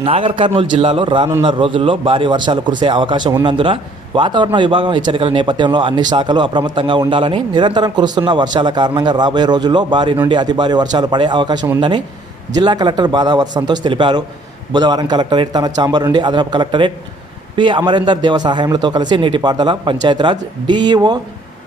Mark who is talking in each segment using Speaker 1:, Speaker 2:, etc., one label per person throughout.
Speaker 1: నాగర్ కర్నూలు జిల్లాలో రానున్న రోజుల్లో భారీ వర్షాలు కురిసే అవకాశం ఉన్నందున వాతావరణ విభాగం హెచ్చరికల నేపథ్యంలో అన్ని శాఖలు అప్రమత్తంగా ఉండాలని నిరంతరం కురుస్తున్న వర్షాల కారణంగా రాబోయే రోజుల్లో భారీ నుండి అతి భారీ వర్షాలు పడే అవకాశం ఉందని జిల్లా కలెక్టర్ బాధావత్ సంతోష్ తెలిపారు. బుధవారం కలెక్టరేట్ తన చాంబర్ నుండి అదనపు కలెక్టరేట్ పి అమరేందర్ దేవ సహాయంతో కలిసి నీటిపారుదల పంచాయతీరాజ్ డిఈఓ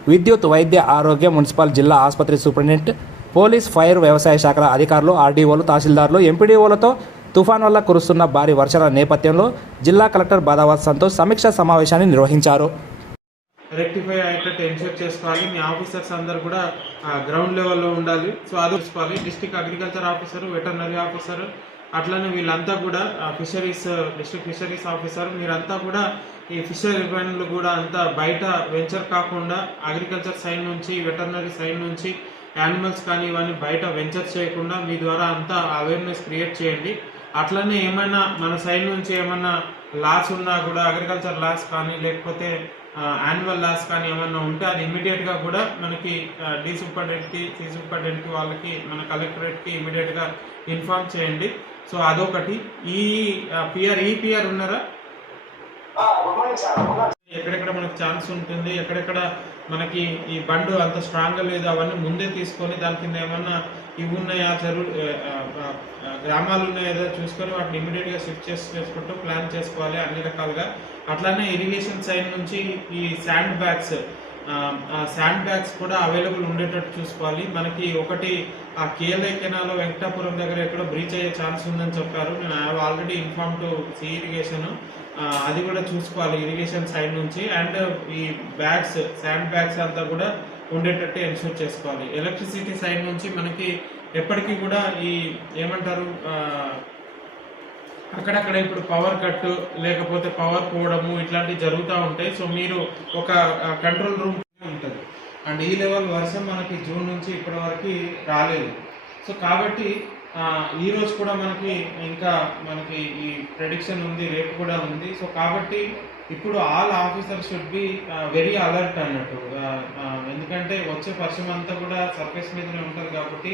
Speaker 1: విద్యుత్ వైద్య ఆరోగ్య మున్సిపల్ జిల్లా ఆసుపత్రి సూపరింటెండెంట్ పోలీస్ ఫైర్ వ్యవసాయ శాఖల అధికారులు ఆర్డీఓలు తహసీల్దార్లు ఎంపీడీఓలతో తుఫాన్ వల్ల కురుస్తున్న భారీ వర్షాల నేపథ్యంలో జిల్లా కలెక్టర్ బాదావత్ సంతోష్ సమీక్షా సమావేశాన్ని నిర్వహించారు.
Speaker 2: రెక్టిఫై అయ్యేటట్టు ఎన్షూర్ చేసుకోవాలి. మీ ఆఫీసర్స్ అందరు కూడా గ్రౌండ్ లెవెల్లో ఉండాలి. సో అది చూసుకోవాలి. District agriculture officer veterinary officer అట్లనే వీళ్ళంతా కూడా ఫిషరీస్ డిస్ట్రిక్ట్ ఫిషరీస్ ఆఫీసర్ మీరంతా కూడా ఈ ఫిషరీ పనులు కూడా అంతా బయట వెంచర్ కాకుండా అగ్రికల్చర్ సైడ్ నుంచి వెటర్నరీ సైడ్ నుంచి యానిమల్స్ కానీ ఇవన్నీ బయట వెంచర్ చేయకుండా మీ ద్వారా అంతా అవేర్నెస్ క్రియేట్ చేయండి. అట్లనే ఏమైనా మన సైడ్ నుంచి ఏమైనా లాస్ ఉన్నా కూడా అగ్రికల్చర్ లాస్ కానీ లేకపోతే యాన్యువల్ లాస్ కానీ ఏమైనా ఉంటే అది ఇమీడియట్గా కూడా మనకి డి సూపరింటెండెంట్కి సి సూపరింటెండెంట్కి వాళ్ళకి మన కలెక్టరేట్కి ఇమీడియట్గా ఇన్ఫార్మ్ చేయండి. సో అదొకటి. ఈ పిఆర్ ఈ పిఆర్ ఉన్నారా? ఎక్కడెక్కడ మనకు ఛాన్స్ ఉంటుంది ఎక్కడెక్కడ మనకి ఈ బండు అంత స్ట్రాంగ్ లేదు అవన్నీ ముందే తీసుకొని దాని కింద ఏమన్నా ఇవి ఉన్నాయా చెరువు ఆ, గ్రామాలు ఉన్నాయి ఏదో చూసుకొని వాటిని ఇమీడియట్గా షిఫ్ట్ చేసి చేసుకుంటూ ప్లాన్ చేసుకోవాలి అన్ని రకాలుగా. అట్లానే ఇరిగేషన్ సైడ్ నుంచి ఈ శాండ్ బ్యాగ్స్ శాండ్ బ్యాగ్స్ కూడా అవైలబుల్ ఉండేటట్టు చూసుకోవాలి. మనకి ఒకటి ఆ కేఎల్ఐ కెనాల్ వెంకటాపురం దగ్గర ఎక్కడో బ్రీచ్ అయ్యే ఛాన్స్ ఉందని చెప్పారు. నేను I already inform to C irrigation అది కూడా చూసుకోవాలి ఇరిగేషన్ సైడ్ నుంచి. అండ్ ఈ బ్యాగ్స్ శాండ్ బ్యాగ్స్ అంతా కూడా ఉండేటట్టు ఎన్షూర్ చేసుకోవాలి. ఎలక్ట్రిసిటీ సైడ్ నుంచి మనకి ఎప్పటికీ కూడా ఈ ఏమంటారు అక్కడక్కడ ఇప్పుడు పవర్ కట్ లేకపోతే పవర్ పోవడము ఇట్లాంటివి జరుగుతూ ఉంటాయి. సో మీరు ఒక కంట్రోల్ రూమ్ ఉంటుంది. అండ్ ఈ లెవెల్ వర్షం మనకి జూన్ నుంచి ఇప్పటి వరకు రాలేదు. సో కాబట్టి ఈ రోజు కూడా మనకి ఇంకా మనకి ఈ ప్రెడిక్షన్ ఉంది రేపు కూడా ఉంది. సో కాబట్టి ఇప్పుడు all officer should be very alert అన్నట్టు ఎందుకంటే వచ్చే వర్షం అంతా కూడా సర్ఫేస్ మీదనే ఉంటుంది కాబట్టి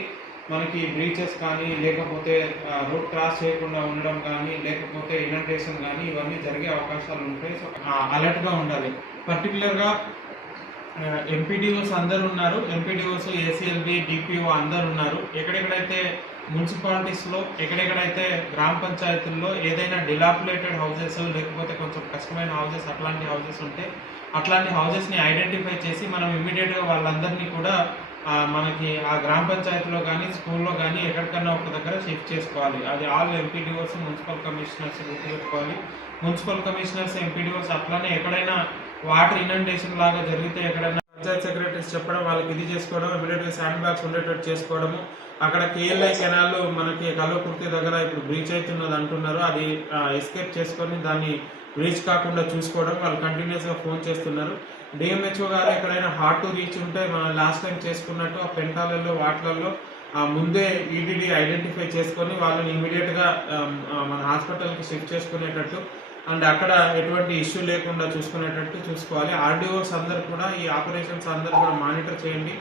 Speaker 2: మనకి బ్రీచెస్ కానీ లేకపోతే రోడ్ క్రాస్ చేయకుండా ఉండడం కానీ లేకపోతే ఇనంటేషన్ కానీ ఇవన్నీ జరిగే అవకాశాలు ఉంటాయి. సో అలర్ట్గా ఉండాలి. పర్టికులర్గా ఎంపీడీఓస్ అందరు ఉన్నారు. ఎంపీడీఓస్ ఏసీఎల్బి డిపిఓ అందరు ఉన్నారు. ఎక్కడెక్కడైతే మున్సిపాలిటీస్లో ఎక్కడెక్కడైతే గ్రామ పంచాయతీల్లో ఏదైనా డిలాపులేటెడ్ హౌజెస్ లేకపోతే కొంచెం కష్టమైన హౌసెస్ అట్లాంటి హౌసెస్ ఉంటే అట్లాంటి హౌసెస్ని ఐడెంటిఫై చేసి మనం ఇమీడియట్గా వాళ్ళందరినీ కూడా మనకి ఆ గ్రామ పంచాయతీలో కానీ స్కూల్లో కానీ ఎక్కడికన్నా ఒక దగ్గర షిఫ్ట్ చేసుకోవాలి. అది ఆల్ ఎంపీడీఓస్ మున్సిపల్ కమిషనర్స్ గుర్తుపెట్టుకోవాలి. మున్సిపల్ కమిషనర్స్ ఎంపీడీఓస్ అట్లానే ఎక్కడైనా వాటర్ ఇనండేషన్ లాగా జరిగితే ఎక్కడైనా పంచాయత్ సెక్రటరీస్ చెప్పడం వాళ్ళకి ఇది చేసుకోవడం ఇమీడియట్గా శాండ్ బాక్స్ ఉండేటట్టు చేసుకోవడము. అక్కడ కేఎల్ఐ కెనాల్ మనకి కల్వకుర్తి దగ్గర ఇప్పుడు బ్రీచ్ అవుతున్నది అంటున్నారు. అది ఎస్కేప్ చేసుకొని దాన్ని బ్రీచ్ కాకుండా చూసుకోవడం వాళ్ళు కంటిన్యూస్గా ఫోన్ చేస్తున్నారు. డిఎంహెచ్ఓ గారు ఎక్కడైనా హార్ట్ టు రీచ్ ఉంటే మనం లాస్ట్ టైం చేసుకున్నట్టు ఆ పెంటాలలో వాటిలలో ముందే ఈడీడీ ఐడెంటిఫై చేసుకొని వాళ్ళని ఇమీడియట్గా మన హాస్పిటల్కి షిఫ్ట్ చేసుకునేటట్టు అండ్ అక్కడ ఎటువంటి ఇష్యూ లేకుండా చూసుకునేటట్టు చూసుకోవాలి. ఆర్డీఓస్ అందరు కూడా ఈ ఆపరేషన్స్ అందరు కూడా మానిటర్ చేయండి.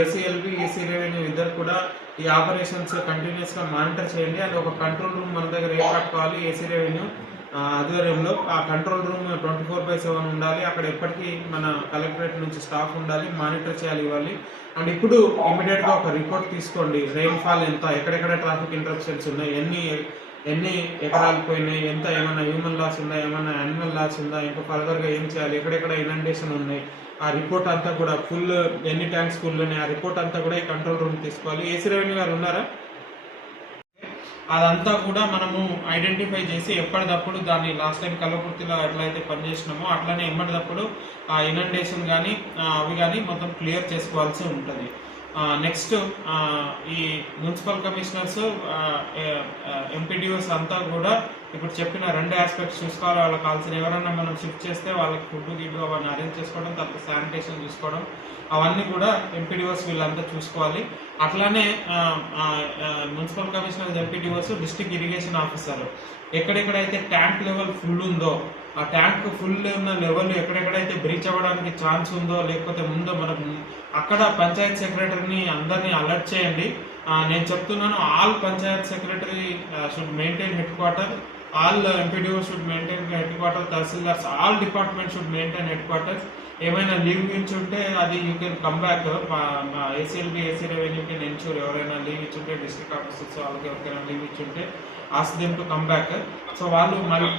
Speaker 2: ఏసీఎల్బి ఏసీ రెవెన్యూ ఇద్దరు కూడా ఈ ఆపరేషన్స్ కంటిన్యూస్గా మానిటర్ చేయండి. అండ్ ఒక కంట్రోల్ రూమ్ మన దగ్గర ఏర్పట్టుకోవాలి ఏసీ రెవెన్యూ ఆధ్వర్యంలో ఆ control room twenty four by seven ఉండాలి. అక్కడ ఎప్పటికీ మన కలెక్టరేట్ నుంచి స్టాఫ్ ఉండాలి. మానిటర్ చేయాలి ఇవ్వాలి అండ్ ఇప్పుడు ఇమీడియట్గా ఒక రిపోర్ట్ తీసుకోండి. రెయిన్ ఫాల్ ఎంత? ఎక్కడెక్కడ ట్రాఫిక్ ఇంటరప్షన్స్ ఉన్నాయి? ఎన్ని ఎన్ని ఎకరాలు పోయినాయి ఎంత ఏమైనా హ్యూమన్ లాస్ ఉందా ఏమైనా యానిమల్ లాస్ ఉందా ఇంకా ఫర్దర్గా ఏం చేయాలి ఎక్కడెక్కడ ఇనండేషన్ ఉన్నాయి ఆ రిపోర్ట్ అంతా కూడా ఫుల్ ఎన్ని ట్యాంక్స్ ఫుల్ ఉన్నాయి ఆ రిపోర్ట్ అంతా కూడా ఈ కంట్రోల్ రూమ్ తీసుకోవాలి. ఏసీ రెవెన్యూ గారు ఉన్నారా? అదంతా కూడా మనము ఐడెంటిఫై చేసి ఎప్పటికప్పుడు దాన్ని లాస్ట్ టైం కలవకుర్తిలో ఎట్లయితే పనిచేసినామో అట్లనే ఎప్పటికప్పుడు ఆ ఇనండేషన్ కానీ అవి కానీ మొత్తం క్లియర్ చేసుకోవాల్సి ఉంటుంది. నెక్స్ట్ ఈ మున్సిపల్ కమిషనర్స్ ఎంపీడీఓస్ అంతా కూడా ఇప్పుడు చెప్పిన రెండు ఆస్పెక్ట్స్ చూసుకోవాలి. వాళ్ళకి కావాల్సిన ఎవరైనా మనం షిఫ్ట్ చేస్తే వాళ్ళకి ఫుడ్ గిడ్డు అవన్నీ అరేంజ్ చేసుకోవడం తర్వాత శానిటేషన్ చూసుకోవడం అవన్నీ కూడా ఎంపీడీఓస్ వీళ్ళంతా చూసుకోవాలి. అట్లానే municipal commissioner MPDOs district irrigation officer ఎక్కడెక్కడైతే ట్యాంక్ లెవెల్ ఫుల్ ఉందో ఆ ట్యాంక్ ఫుల్ ఉన్న లెవెల్ ఎక్కడెక్కడైతే బ్రీచ్ అవ్వడానికి ఛాన్స్ ఉందో లేకపోతే ముందో మనకు అక్కడ పంచాయత్ సెక్రటరీని అందరినీ అలర్ట్ చేయండి. నేను చెప్తున్నాను all panchayat secretary should maintain headquarter all MPDO should maintain headquarter tahsildars all department should maintain headquarters ఏమైనా లీవ్ ఇచ్చుంటే అది యూ కెన్ కమ్ బ్యాక్ మా ACLB AC revenue can ensure ఎవరైనా లీవ్ ఇచ్చుంటే డిస్ట్రిక్ట్ ఆఫీసర్స్ వాళ్ళకి ఎవరికైనా లీవ్ ఇచ్చుంటే ask them to come back so వాళ్ళు మళ్ళీ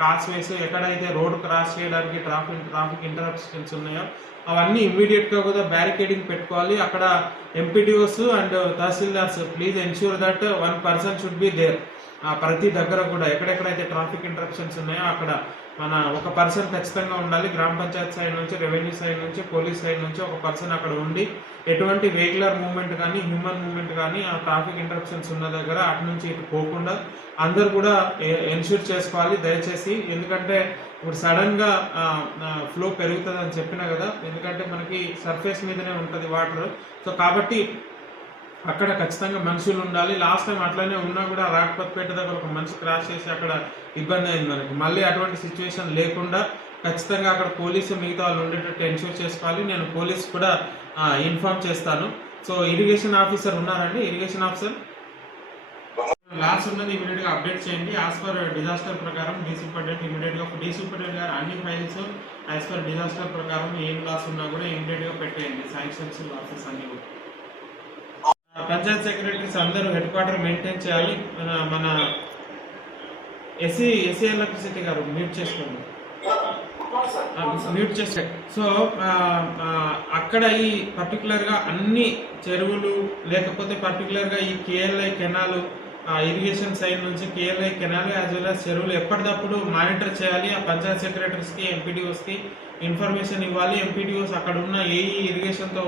Speaker 2: కాస్ వేస్ ఎక్కడైతే రోడ్ క్రాస్ చేయడానికి ట్రాఫిక్ ట్రాఫిక్ ఇంటరప్షన్స్ ఉన్నాయో అవన్నీ ఇమ్మీడియట్గా కూడా బ్యారికేడింగ్ పెట్టుకోవాలి. అక్కడ MPDOs and tahsildars please ensure that one person should be there ప్రతి దగ్గర కూడా ఎక్కడెక్కడైతే ట్రాఫిక్ ఇంటరప్షన్స్ ఉన్నాయో అక్కడ మన ఒక పర్సన్ ఖచ్చితంగా ఉండాలి. గ్రామ పంచాయత్ సైడ్ నుంచి రెవెన్యూ సైడ్ నుంచి పోలీస్ సైడ్ నుంచి ఒక పర్సన్ అక్కడ ఉండి ఎటువంటి వెహికులర్ మూవ్మెంట్ కానీ హ్యూమన్ మూవ్మెంట్ కానీ ఆ ట్రాఫిక్ ఇంటరప్షన్స్ ఉన్న దగ్గర అటు నుంచి ఇటు పోకుండా అందరు కూడా ఎన్ష్యూర్ చేసుకోవాలి దయచేసి. ఎందుకంటే ఇప్పుడు సడన్గా ఫ్లో పెరుగుతుంది అని చెప్పినా కదా ఎందుకంటే మనకి సర్ఫేస్ మీదనే ఉంటుంది వాటర్ సో కాబట్టి అక్కడ ఖచ్చితంగా మనుషులు ఉండాలి. లాస్ట్ టైం అట్లనే ఉన్నా కూడా రాకపోతపేట దగ్గర ఒక మనిషి క్రాష్ చేసి అక్కడ ఇబ్బంది అయింది మనకి. మళ్ళీ అటువంటి సిచ్యువేషన్ లేకుండా ఖచ్చితంగా అక్కడ పోలీసు మిగతా వాళ్ళు ఉండేటట్టు ఎన్షూర్ చేసుకోవాలి. నేను పోలీస్ కూడా ఇన్ఫార్మ్ చేస్తాను. సో ఇరిగేషన్ ఆఫీసర్ ఉన్నారండి? ఇరిగేషన్ ఆఫీసర్ లాస్ట్ ఉన్నది ఇమీడియట్గా అప్డేట్ చేయండి. యాజ్ పర్ డిజాస్టర్ ప్రకారం D superintendent immediate D superintendent గారు అన్ని ఫైల్స్ యాజ్ పర్ డిజాస్టర్ ప్రకారం ఏం లాస్ ఉన్నా కూడా ఇమీడియట్గా పెట్టేయండి. శాంక్షన్స్ లాసెస్ అన్ని కూడా. పంచాయత్ సెక్రటరీస్ అందరూ హెడ్ క్వార్టర్ మెయింటైన్ చేయాలి. మన మన ఎస్సీ ఎస్సీ ఎలక్ట్రిసిటీ గారు మ్యూట్ చేసుకోండి. మ్యూట్ చేస్తే. సో అక్కడ ఈ పర్టికులర్గా అన్ని చెరువులు లేకపోతే పర్టికులర్గా ఈ కేఎల్ఐ కెనాల్ ఇరిగేషన్ సైడ్ నుంచి KLI canal as well as చెరువులు ఎప్పటికప్పుడు మానిటర్ చేయాలి. ఆ పంచాయత్ సెక్రటరీస్కి కి కి ఇన్ఫర్మేషన్ ఇవ్వాలి. ఎంపీడీఓస్ అక్కడ ఉన్న ఏ ఇరిగేషన్తో